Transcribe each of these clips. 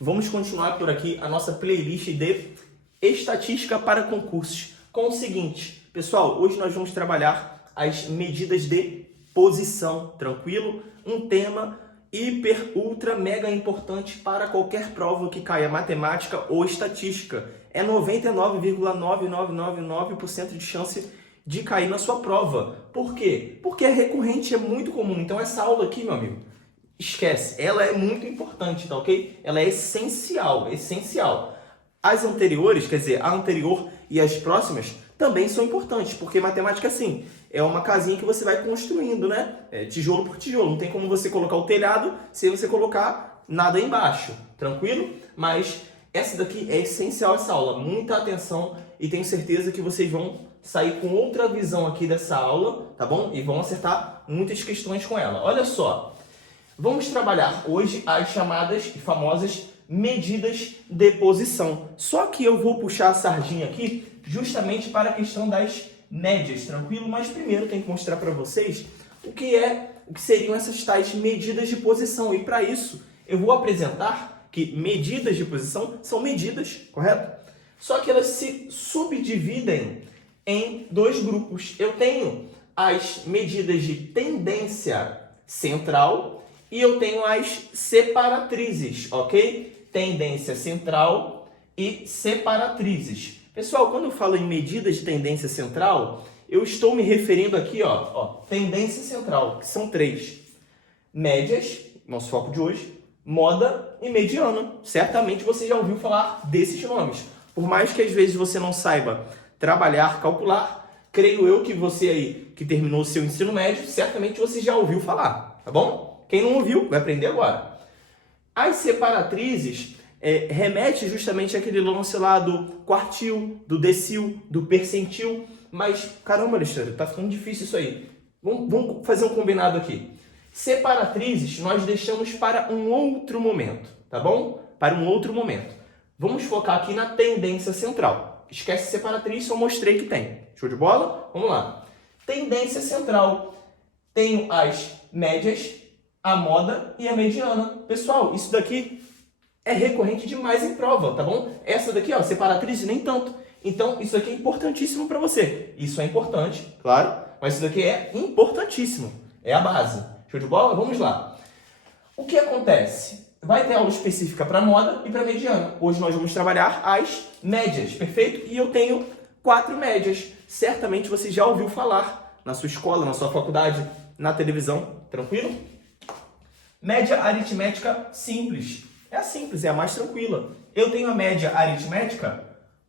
Vamos continuar por aqui a nossa playlist de estatística para concursos com o seguinte, pessoal, hoje nós vamos trabalhar as medidas de posição, tranquilo? Um tema hiper, ultra, mega importante para qualquer prova que caia matemática ou estatística. É 99,9999% de chance de cair na sua prova. Por quê? Porque é recorrente, é muito comum. Então essa aula aqui, meu amigo, esquece, ela é muito importante, tá ok? Ela é essencial, essencial. As anteriores, quer dizer, a anterior e as próximas também são importantes, porque matemática, assim, é uma casinha que você vai construindo, né? Tijolo por tijolo. Não tem como você colocar o telhado sem você colocar nada embaixo, tranquilo? Mas essa daqui é essencial, essa aula. Muita atenção e tenho certeza que vocês vão sair com outra visão aqui dessa aula, tá bom? E vão acertar muitas questões com ela. Olha só, vamos trabalhar hoje as chamadas e famosas medidas de posição. Só que eu vou puxar a sardinha aqui justamente para a questão das médias, tranquilo? Mas primeiro eu tenho que mostrar para vocês o que seriam essas tais medidas de posição. E para isso eu vou apresentar que medidas de posição são medidas, correto? Só que elas se subdividem em dois grupos. Eu tenho as medidas de tendência central e eu tenho as separatrizes, ok? Tendência central e separatrizes. Pessoal, quando eu falo em medidas de tendência central, eu estou me referindo aqui, ó, tendência central, que são três. Médias, nosso foco de hoje, moda e mediana. Certamente você já ouviu falar desses nomes. Por mais que às vezes você não saiba trabalhar, calcular, creio eu que você aí que terminou o seu ensino médio, certamente você já ouviu falar, tá bom? Quem não ouviu, vai aprender agora. As separatrizes remete justamente àquele lance lá do quartil, do decil, do percentil. Mas, caramba, Alexandre, tá ficando difícil isso aí. Vamos fazer um combinado aqui. Separatrizes nós deixamos para um outro momento, tá bom? Para um outro momento. Vamos focar aqui na tendência central. Esquece separatriz, só mostrei que tem. Show de bola? Vamos lá. Tendência central. Tenho as médias, a moda e a mediana. Pessoal, isso daqui é recorrente demais em prova, tá bom? Essa daqui, ó, separatriz, nem tanto. Então, isso aqui é importantíssimo para você. Isso é importante, claro, mas isso daqui é importantíssimo. É a base. Show de bola? Vamos lá. O que acontece? Vai ter aula específica para moda e para mediana. Hoje nós vamos trabalhar as médias, perfeito? E eu tenho 4 médias. Certamente você já ouviu falar na sua escola, na sua faculdade, na televisão, tranquilo? Média aritmética simples. É a simples, é a mais tranquila. Eu tenho a média aritmética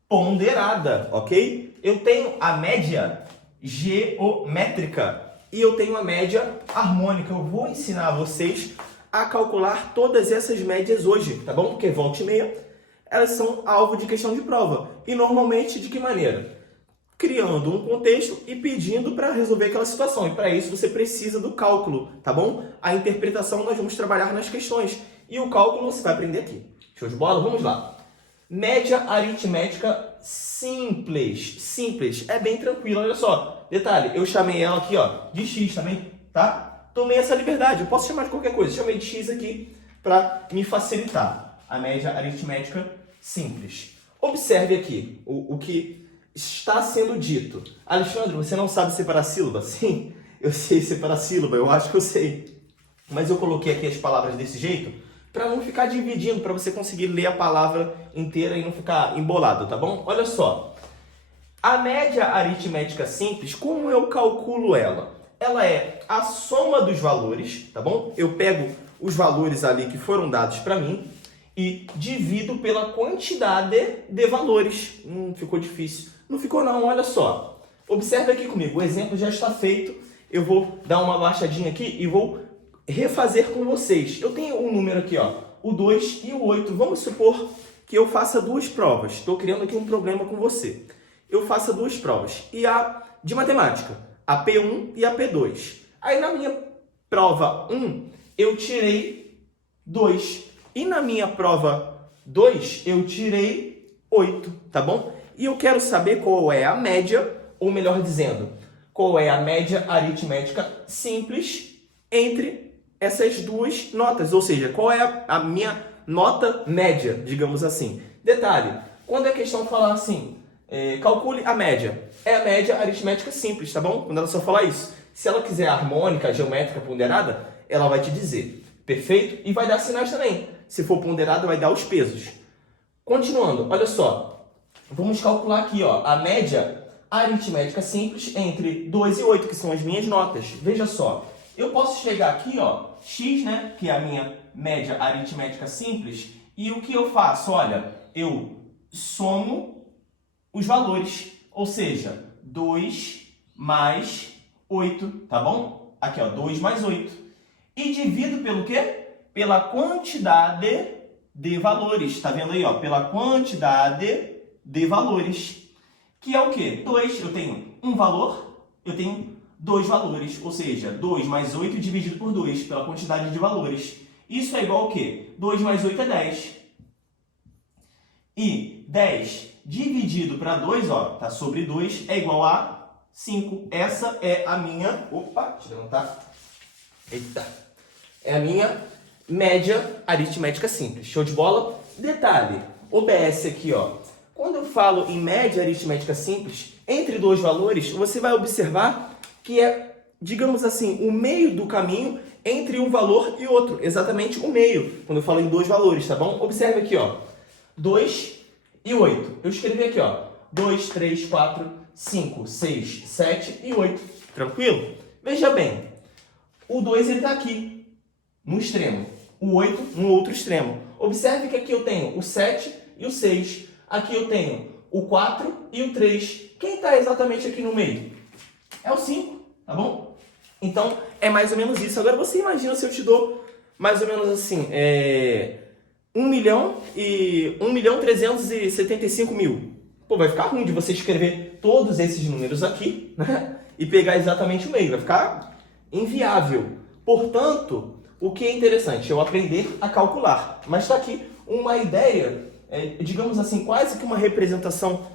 ponderada, ok? Eu tenho a média geométrica e eu tenho a média harmônica. Eu vou ensinar vocês a calcular todas essas médias hoje, tá bom? Porque volta e meia, elas são alvo de questão de prova. E normalmente, de que maneira? Criando um contexto e pedindo para resolver aquela situação. E para isso você precisa do cálculo, tá bom? A interpretação nós vamos trabalhar nas questões. E o cálculo você vai aprender aqui. Show de bola? Vamos lá. Média aritmética simples. Simples. É bem tranquilo, olha só. Detalhe, eu chamei ela aqui, ó, de X também, tá? Tomei essa liberdade. Eu posso chamar de qualquer coisa. Chamei de X aqui para me facilitar. A média aritmética simples. Observe aqui o que está sendo dito. Alexandre, você não sabe separar sílaba? Sim, eu sei separar sílaba. Eu acho que eu sei. Mas eu coloquei aqui as palavras desse jeito para não ficar dividindo, para você conseguir ler a palavra inteira e não ficar embolado, tá bom? Olha só. A média aritmética simples, como eu calculo ela? Ela é a soma dos valores, tá bom? Eu pego os valores ali que foram dados para mim e divido pela quantidade de valores. Ficou difícil. Não ficou não, olha só. Observe aqui comigo, o exemplo já está feito. Eu vou dar uma baixadinha aqui e vou refazer com vocês. Eu tenho um número aqui, ó, o 2 e o 8. Vamos supor que eu faça duas provas. Estou criando aqui um problema com você. Eu faço duas provas. E a de matemática, a P1 e a P2. Aí na minha prova 1, eu tirei 2. E na minha prova 2, eu tirei 8, tá bom? E eu quero saber qual é a média, ou melhor dizendo, qual é a média aritmética simples entre essas duas notas. Ou seja, qual é a minha nota média, digamos assim. Detalhe, quando a questão falar assim, calcule a média, é a média aritmética simples, tá bom? Quando ela só falar isso. Se ela quiser harmônica, geométrica, ponderada, ela vai te dizer, perfeito? E vai dar sinais também. Se for ponderada, vai dar os pesos. Continuando, olha só, vamos calcular aqui, ó, a média aritmética simples entre 2 e 8, que são as minhas notas. Veja só, eu posso chegar aqui, ó, x, né, que é a minha média aritmética simples, e o que eu faço? Olha, eu somo os valores, ou seja, 2 mais 8, tá bom? Aqui, ó, 2 mais 8. E divido pelo quê? Pela quantidade de valores, tá vendo aí, ó? Pela quantidade de valores, que é o quê? 2, eu tenho um valor, eu tenho 2 valores, ou seja, 2 mais 8 dividido por 2, pela quantidade de valores. Isso é igual ao quê? 2 mais 8 é 10. E 10 dividido para 2, ó, tá sobre 2, é igual a 5. Essa é a minha... Opa, deixa eu levantar. Eita. É a minha média aritmética simples. Show de bola? Detalhe, OBS aqui, ó. Quando eu falo em média aritmética simples, entre dois valores, você vai observar que é, digamos assim, o meio do caminho entre um valor e outro. Exatamente o meio, quando eu falo em dois valores, tá bom? Observe aqui, ó. 2 e 8. Eu escrevi aqui, ó. 2, 3, 4, 5, 6, 7 e 8. Tranquilo? Veja bem. O 2 está aqui, no extremo. O 8 no outro extremo. Observe que aqui eu tenho o 7 e o 6. Aqui eu tenho o 4 e o 3. Quem está exatamente aqui no meio? É o 5, tá bom? Então, é mais ou menos isso. Agora, você imagina se eu te dou mais ou menos assim, 1.375.000. Pô, vai ficar ruim de você escrever todos esses números aqui, né? E pegar exatamente o meio. Vai ficar inviável. Portanto, o que é interessante? Eu aprender a calcular. Mas está aqui uma ideia, digamos assim, quase que uma representação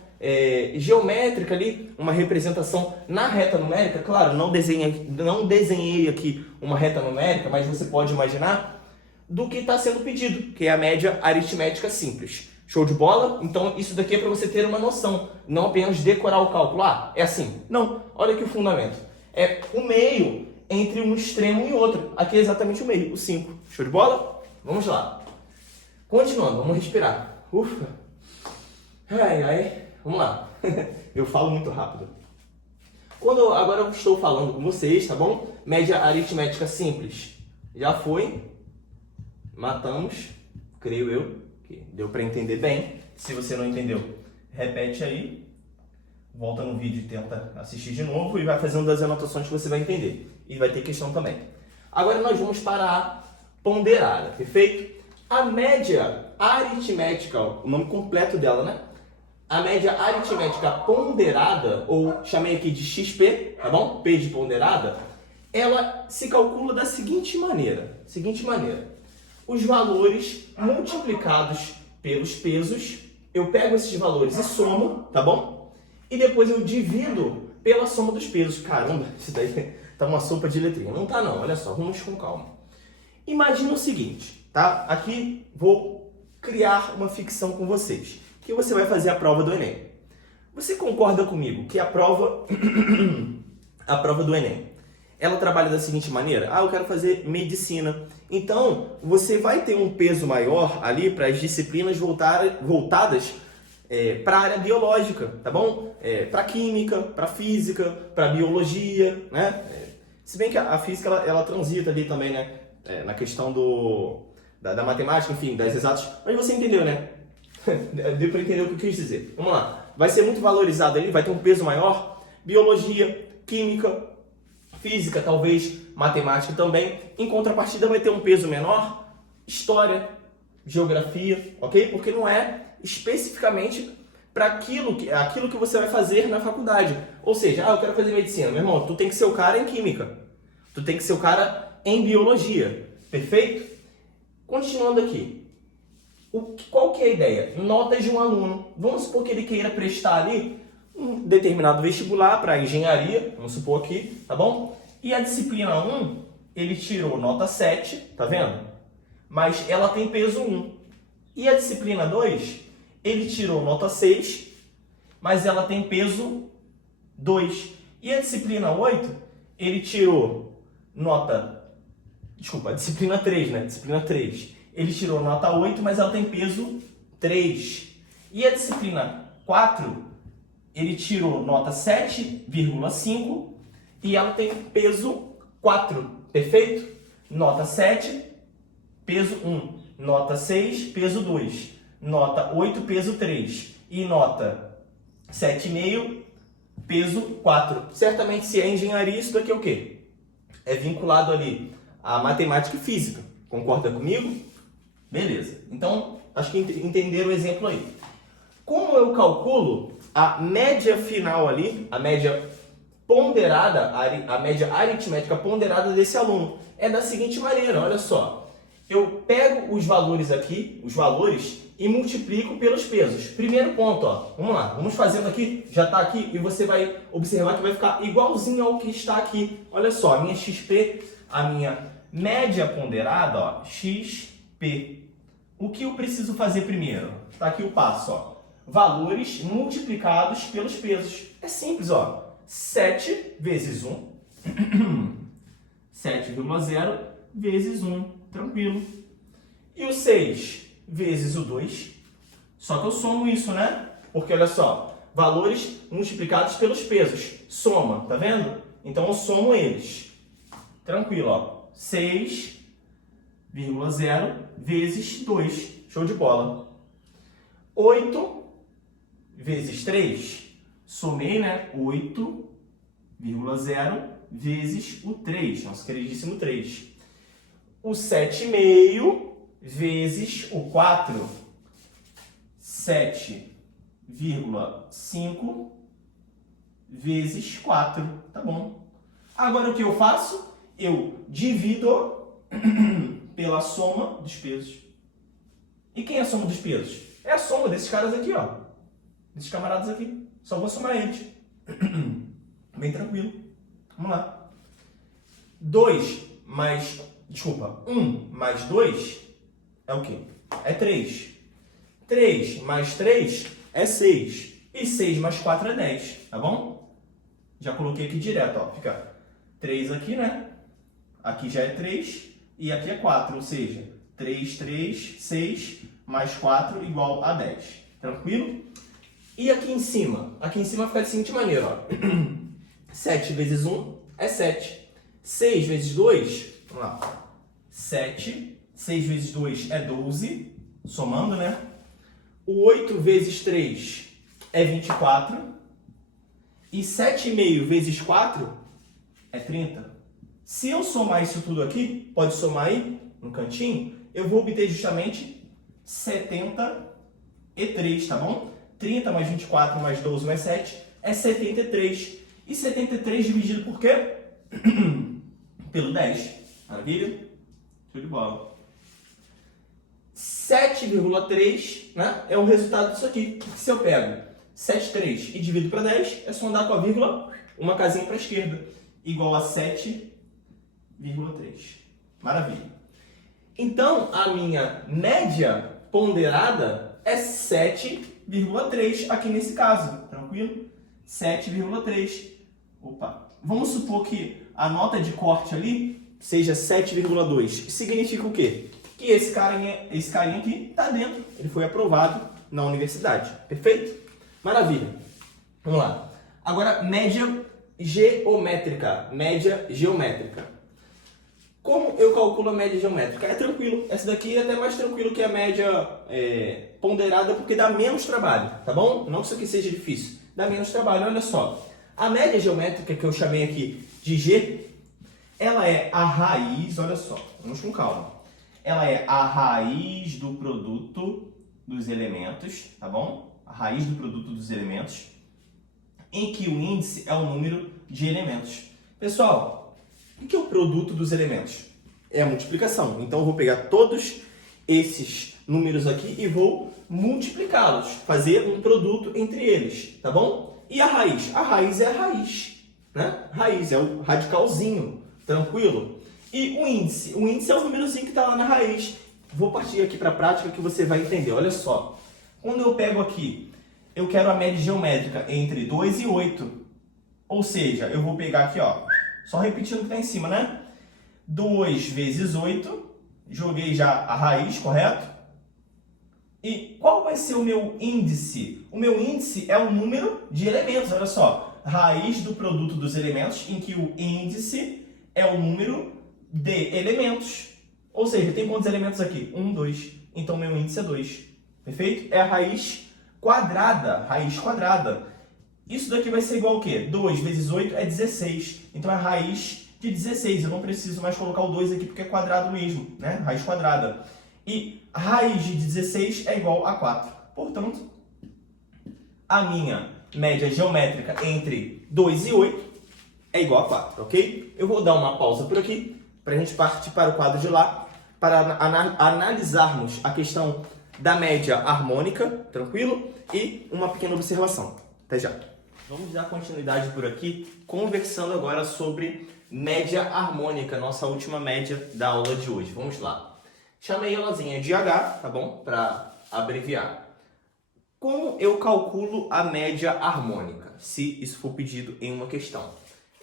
geométrica ali, uma representação na reta numérica. Claro, não desenhei aqui uma reta numérica, mas você pode imaginar do que está sendo pedido, que é a média aritmética simples. Show de bola? Então, isso daqui é para você ter uma noção, não apenas decorar o cálculo. Ah, é assim. Não, olha aqui o fundamento. É o meio entre um extremo e outro. Aqui é exatamente o meio, o 5. Show de bola? Vamos lá. Continuando, vamos respirar. Ufa. Ai, ai. Vamos lá. Eu falo muito rápido. Agora eu estou falando com vocês, tá bom? Média aritmética simples. Já foi. Matamos. Creio eu que deu para entender bem. Se você não entendeu, repete aí. Volta no vídeo e tenta assistir de novo e vai fazendo as anotações que você vai entender. E vai ter questão também. Agora nós vamos para a ponderada, perfeito? A média aritmética, o nome completo dela, né? A média aritmética ponderada, ou chamei aqui de XP, tá bom? P de ponderada, ela se calcula da seguinte maneira. Os valores multiplicados pelos pesos, eu pego esses valores e somo, tá bom? E depois eu divido pela soma dos pesos. Caramba, isso daí tá uma sopa de letrinha. Não tá não, olha só, vamos com calma. Imagina o seguinte, tá? Aqui vou criar uma ficção com vocês, que você vai fazer a prova do Enem. Você concorda comigo que a prova do Enem, ela trabalha da seguinte maneira? Ah, eu quero fazer medicina. Então, você vai ter um peso maior ali para as disciplinas voltadas para a área biológica, tá bom? Para química, para física, para biologia, né? Se bem que a física ela transita ali também, né? Na questão da matemática, enfim, das exatas. Mas você entendeu, né? Deu para entender o que eu quis dizer. Vamos lá. Vai ser muito valorizado ali, vai ter um peso maior. Biologia, química, física, talvez, matemática também. Em contrapartida, vai ter um peso menor. História, geografia, ok? Porque não é especificamente para aquilo que você vai fazer na faculdade. Ou seja, eu quero fazer medicina. Meu irmão, tu tem que ser o cara em química. Tu tem que ser o cara em biologia. Perfeito? Continuando aqui. Qual que é a ideia? Notas de um aluno. Vamos supor que ele queira prestar ali um determinado vestibular para engenharia, vamos supor aqui, tá bom? E a disciplina 1, ele tirou nota 7, tá vendo? Mas ela tem peso 1. E a disciplina 2, ele tirou nota 6, mas ela tem peso 2. E a disciplina 8, ele tirou nota... Desculpa, a disciplina 3, né? Disciplina 3. Ele tirou nota 8, mas ela tem peso 3. E a disciplina 4, ele tirou nota 7,5 e ela tem peso 4. Perfeito? Nota 7, peso 1. Nota 6, peso 2. Nota 8, peso 3. E nota 7,5, peso 4. Certamente, se é engenharia, isso daqui é o quê? É vinculado ali a matemática e física. Concorda comigo? Beleza. Então, acho que entenderam o exemplo aí. Como eu calculo a média final ali, a média ponderada, a média aritmética ponderada desse aluno? É da seguinte maneira, olha só. Eu pego os valores aqui, e multiplico pelos pesos. Primeiro ponto, ó. Vamos lá, vamos fazendo aqui, já está aqui, e você vai observar que vai ficar igualzinho ao que está aqui. Olha só, a minha XP, a minha média ponderada, ó, XP. O que eu preciso fazer primeiro? Está aqui o passo, ó. Valores multiplicados pelos pesos. É simples, ó. 7 vezes 1, 7,0 vezes 1, tranquilo. E o 6 vezes o 2, só que eu somo isso, né? Porque olha só, valores multiplicados pelos pesos. Soma, tá vendo? Então eu somo eles. Tranquilo, ó. 6,0 vezes 2. Show de bola. 8 vezes 3. Somei, né? 8,0 vezes o 3. Nosso queridíssimo 3. O 7,5 vezes o 4. 7,5 vezes 4. Tá bom. Agora o que eu faço? Eu divido pela soma dos pesos. E quem é a soma dos pesos? É a soma desses caras aqui, ó. Desses camaradas aqui. Só vou somar eles. Bem tranquilo. Vamos lá. 1 mais 2 é o quê? É 3. 3 mais 3 é 6. E 6 mais 4 é 10. Tá bom? Já coloquei aqui direto, ó. Fica 3 aqui, né? Aqui já é 3 e aqui é 4, ou seja, 3, 3, 6 mais 4 igual a 10. Tranquilo? E aqui em cima? Aqui em cima fica da seguinte maneira, ó. 7 vezes 1 é 7. 6 vezes 2, vamos lá. 7, 6 vezes 2 é 12, somando, né? O 8 vezes 3 é 24. E 7,5 vezes 4 é 30. Se eu somar isso tudo aqui, pode somar aí no cantinho, eu vou obter justamente 73, tá bom? 30 mais 24 mais 12 mais 7 é 73. E 73 dividido por quê? Pelo 10. Maravilha? Show de bola. 7,3, né, é o resultado disso aqui. Se eu pego 7,3 e divido para 10, é só andar com a vírgula, uma casinha para a esquerda, igual a 7,3. Maravilha. Então, a minha média ponderada é 7,3 aqui nesse caso. Tranquilo? 7,3. Opa. Vamos supor que a nota de corte ali seja 7,2. Significa o quê? Que esse carinha aqui está dentro. Ele foi aprovado na universidade. Perfeito? Maravilha. Vamos lá. Agora, média geométrica. Média geométrica. Como eu calculo a média geométrica? É tranquilo. Essa daqui é até mais tranquilo que a média ponderada, porque dá menos trabalho, tá bom? Não que isso aqui seja difícil. Dá menos trabalho. Olha só. A média geométrica, que eu chamei aqui de G, ela é a raiz, olha só, vamos com calma. Ela é a raiz do produto dos elementos, tá bom? A raiz do produto dos elementos, em que o índice é o número de elementos. Pessoal, o que é o produto dos elementos? É a multiplicação. Então, eu vou pegar todos esses números aqui e vou multiplicá-los, fazer um produto entre eles, tá bom? E a raiz? A raiz é a raiz, né? Raiz é o radicalzinho, tranquilo? E o índice? O índice é o númerozinho que está lá na raiz. vou partir aqui para a prática que você vai entender. Olha só, quando eu pego aqui, eu quero a média geométrica entre 2 e 8. Ou seja, eu vou pegar aqui, ó, só repetindo o que está em cima, né? 2 vezes 8, joguei já a raiz, correto? E qual vai ser o meu índice? O meu índice é o número de elementos, olha só. Raiz do produto dos elementos, em que o índice é o número de elementos. Ou seja, tem quantos elementos aqui? 1, 2. Então, meu índice é 2. Perfeito? É a raiz quadrada. Raiz quadrada. Isso daqui vai ser igual ao quê? 2 vezes 8 é 16. Então, é a raiz de 16. Eu não preciso mais colocar o 2 aqui porque é quadrado mesmo, né? Raiz quadrada. E a raiz de 16 é igual a 4. Portanto, a minha média geométrica entre 2 e 8 é igual a 4, ok? Eu vou dar uma pausa por aqui para a gente partir para o quadro de lá, para analisarmos a questão da média harmônica, tranquilo? E uma pequena observação. Até já. Vamos dar continuidade por aqui, conversando agora sobre média harmônica, nossa última média da aula de hoje. Vamos lá. Chamei elazinha de H, tá bom? Para abreviar. Como eu calculo a média harmônica, se isso for pedido em uma questão?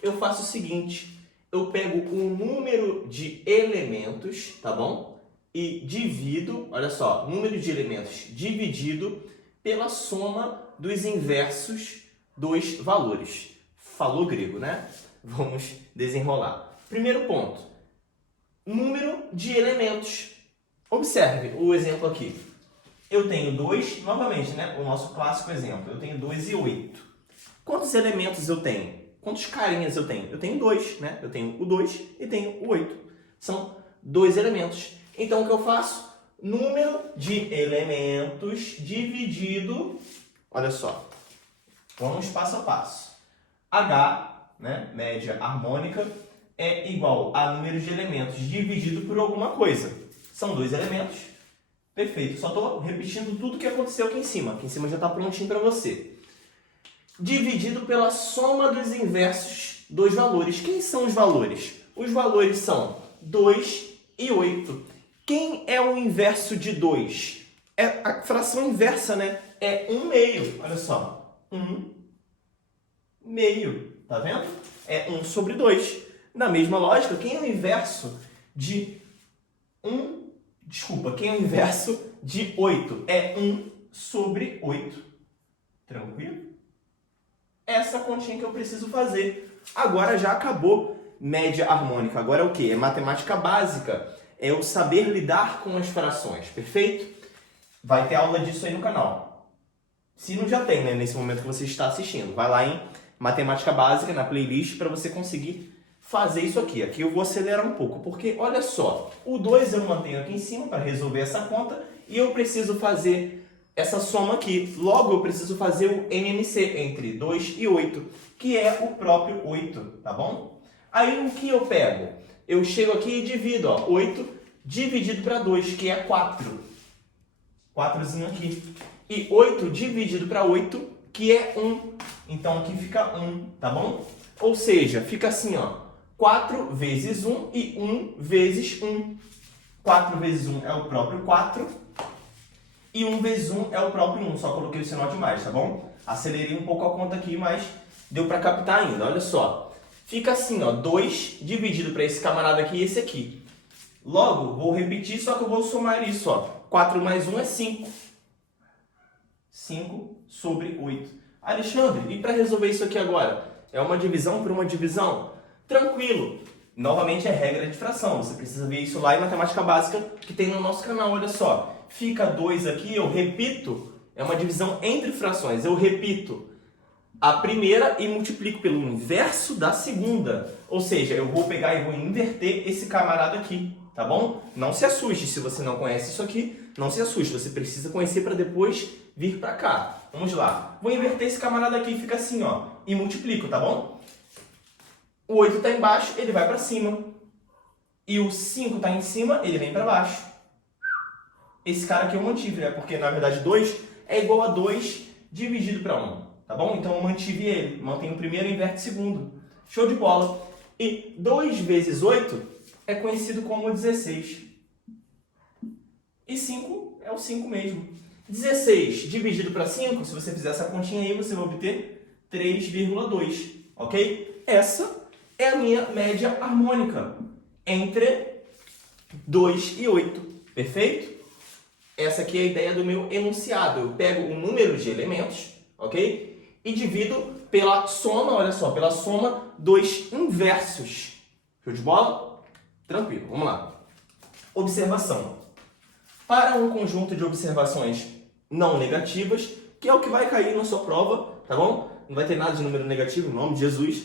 Eu faço o seguinte, eu pego o número de elementos, tá bom? E divido, olha só, número de elementos dividido pela soma dos inversos dos valores. Falou grego, né? Vamos desenrolar. Primeiro ponto, número de elementos. Observe o exemplo aqui. Eu tenho 2, novamente, né? O nosso clássico exemplo. Eu tenho 2 e 8. Quantos elementos eu tenho? Quantos carinhas eu tenho? Eu tenho 2, né? Eu tenho o 2 e tenho o 8. São 2 elementos. Então, o que eu faço? Número de elementos dividido... Olha só. Vamos passo a passo. H, né? Média harmônica, é igual a número de elementos dividido por alguma coisa. São 2 elementos. Perfeito. Só estou repetindo tudo que aconteceu aqui em cima. Aqui em cima já está prontinho para você. Dividido pela soma dos inversos dos valores. Quem são os valores? Os valores são 2 e 8. Quem é o inverso de 2? É a fração inversa, né? É 1 meio. Olha só. 1 meio. Tá vendo? É 1 sobre 2. Na mesma lógica, quem é o inverso de 1... Desculpa, quem é o inverso de 8? É 1 sobre 8. Tranquilo? Essa continha que eu preciso fazer. Agora já acabou média harmônica. Agora é o quê? É matemática básica. É o saber lidar com as frações. Perfeito? Vai ter aula disso aí no canal. Se não já tem, né? Nesse momento que você está assistindo. Vai lá em matemática básica, na playlist, para você conseguir fazer isso aqui. Aqui eu vou acelerar um pouco, porque olha só, o 2 eu mantenho aqui em cima para resolver essa conta e eu preciso fazer essa soma aqui. Logo, eu preciso fazer o MMC entre 2 e 8, que é o próprio 8, tá bom? Aí, o que eu pego? Eu chego aqui e divido, ó, 8 dividido para 2, que é 4. 4zinho aqui. E 8 dividido para 8, que é 1. Então, aqui fica 1, tá bom? Ou seja, fica assim, ó. 4 vezes 1 e 1 vezes 1. 4 vezes 1 é o próprio 4. E 1 vezes 1 é o próprio 1. Só coloquei o sinal de mais, tá bom? Acelerei um pouco a conta aqui, mas deu para captar ainda. Olha só. Fica assim, ó. 2 dividido para esse camarada aqui e esse aqui. Logo, vou repetir, só que eu vou somar isso, ó. 4 mais 1 é 5. 5 sobre 8. Alexandre, e para resolver isso aqui agora? É uma divisão por uma divisão? Tranquilo. Novamente é regra de fração. Você precisa ver isso lá em matemática básica que tem no nosso canal. Olha só. Fica 2 aqui, eu repito. É uma divisão entre frações. Eu repito a primeira e multiplico pelo inverso da segunda. Ou seja, eu vou pegar e vou inverter esse camarada aqui. Tá bom? Não se assuste se você não conhece isso aqui. Não se assuste. Você precisa conhecer para depois vir para cá. Vamos lá. Vou inverter esse camarada aqui e fica assim, ó. E multiplico, tá bom? O 8 está embaixo, ele vai para cima. E o 5 está em cima, ele vem para baixo. Esse cara aqui eu mantive, né? Porque, na verdade, 2 é igual a 2 dividido para 1. Tá bom? Então, eu mantive ele. Mantenho o primeiro e inverte o segundo. Show de bola. E 2 vezes 8 é conhecido como 16. E 5 é o 5 mesmo. 16 dividido para 5, se você fizer essa continha aí, você vai obter 3,2, ok? Essa é a minha média harmônica entre 2 e 8, perfeito? Essa aqui é a ideia do meu enunciado. Eu pego o número de elementos, ok? E divido pela soma, olha só, pela soma dos inversos. Show de bola? Tranquilo, vamos lá. Observação. Para um conjunto de observações não negativas, que é o que vai cair na sua prova, tá bom? Não vai ter nada de número negativo, em nome de Jesus.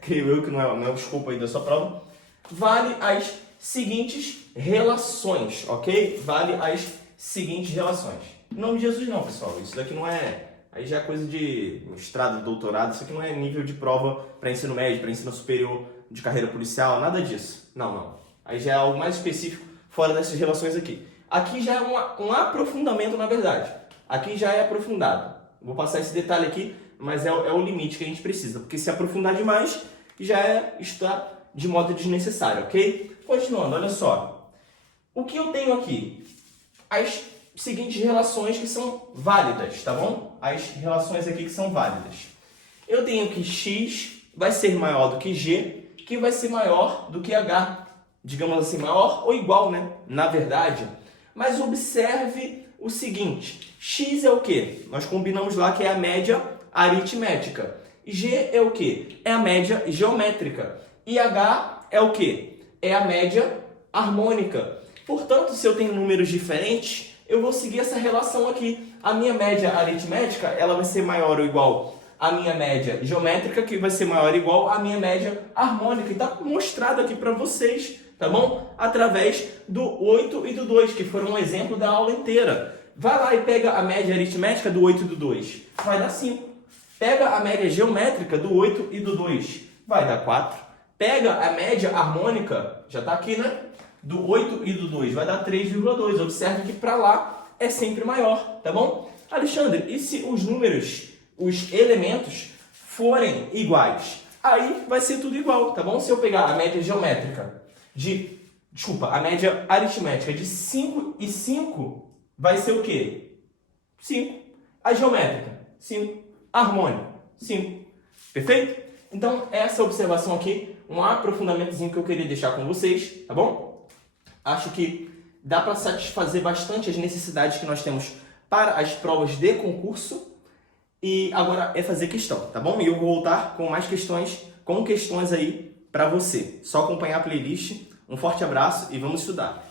Creio eu que não é o escopo aí da sua prova. Vale as seguintes relações, ok? Vale as seguintes relações. Em nome de Jesus não, pessoal. Isso daqui não é... Aí já é coisa de mestrado, doutorado. Isso aqui não é nível de prova para ensino médio, para ensino superior, de carreira policial, nada disso. Não. Aí já é algo mais específico fora dessas relações aqui. Aqui já é um aprofundamento, na verdade. Aqui já é aprofundado. Vou passar esse detalhe aqui, mas é o limite que a gente precisa. Porque se aprofundar demais, já está de modo desnecessário, ok? Continuando, olha só. O que eu tenho aqui? As seguintes relações que são válidas, tá bom? As relações aqui que são válidas. Eu tenho que x vai ser maior do que g, que vai ser maior do que h. Digamos assim, maior ou igual, né? Na verdade. Mas observe o seguinte. X é o quê? Nós combinamos lá que é a média aritmética. G é o quê? É a média geométrica. E H é o quê? É a média harmônica. Portanto, se eu tenho números diferentes, eu vou seguir essa relação aqui. A minha média aritmética, ela vai ser maior ou igual à minha média geométrica, que vai ser maior ou igual à minha média harmônica. E está mostrado aqui para vocês, tá bom? Através do 8 e do 2, que foram um exemplo da aula inteira. Vai lá e pega a média aritmética do 8 e do 2. Vai dar 5. Pega a média geométrica do 8 e do 2. Vai dar 4. Pega a média harmônica, já está aqui, né? Do 8 e do 2. Vai dar 3,2. Observe que para lá é sempre maior, tá bom? Alexandre, e se os números, os elementos, forem iguais? Aí vai ser tudo igual, tá bom? Se eu pegar a média geométrica a média aritmética de 5 e 5, vai ser o quê? 5. A geométrica, 5. A harmônica, 5. Perfeito? Então, essa observação aqui, um aprofundamentozinho que eu queria deixar com vocês, tá bom? Acho que dá para satisfazer bastante as necessidades que nós temos para as provas de concurso. E agora é fazer questão, tá bom? E eu vou voltar com mais questões, aí para você. Só acompanhar a playlist. Um forte abraço e vamos estudar.